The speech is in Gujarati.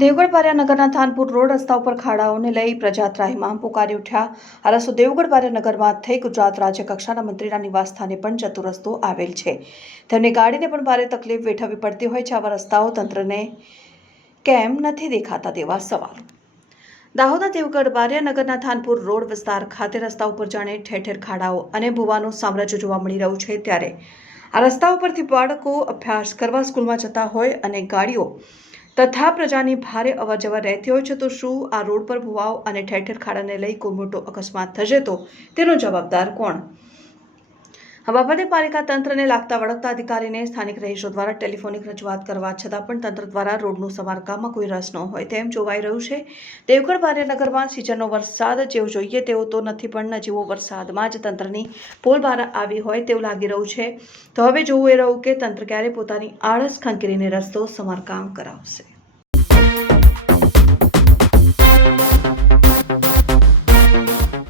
દેવગઢ બારિયાનગરના થાનપુર રોડ રસ્તા ઉપર ખાડાઓને લઈ પ્રજા ત્રાહિમામ પુકારી ઉઠ્યા। આ રસ્તો દેવગઢ બારિયાનગરમાં થઈ ગુજરાત રાજ્ય કક્ષાના મંત્રીના નિવાસ સ્થાને પણ જતો રસ્તો આવેલ છે। તેમની ગાડીને પણ ભારે તકલીફ વેઠવવી પડતી હોય છે। આવા રસ્તાઓ તંત્રને કેમ નથી દેખાતા તેવા સવાલો। દાહોદના દેવગઢ બારિયાનગરના થાનપુર રોડ વિસ્તાર ખાતે રસ્તા ઉપર જાણે ઠેર ઠેર ખાડાઓ અને ભૂવાનું સામ્રાજ્ય જોવા મળી રહ્યું છે। ત્યારે આ રસ્તા ઉપરથી બાળકો અભ્યાસ કરવા સ્કૂલમાં જતા હોય અને ગાડીઓ તથા પ્રજાની ભારે અવરજવર રહેતી હોય છે, તો શું આ રોડ પર ભૂવાઓ અને ઠેર ઠેર ખાડાને લઈ કોઈ મોટો અકસ્માત થશે તો તેનો જવાબદાર કોણ? આ બાબતે પાલિકા તંત્રને લાગતા વળગતા અધિકારીને સ્થાનિક રહીશો દ્વારા ટેલિફોનિક રજૂઆત કરવા છતાં પણ તંત્ર દ્વારા રોડનું સમારકામમાં કોઈ રસ ન હોય તેમ જોવાઈ રહ્યું છે। દેવગઢ બારિયાનગરમાં સિઝનનો વરસાદ જેવો જોઈએ તેવો તો નથી, પણ નજીવો વરસાદમાં જ તંત્રની પોલ બહાર આવી હોય તેવું લાગી રહ્યું છે। તો હવે જોવું એ રહ્યું કે તંત્ર ક્યારે પોતાની આળસ ખંખેરીને રસ્તો સમારકામ કરાવશે।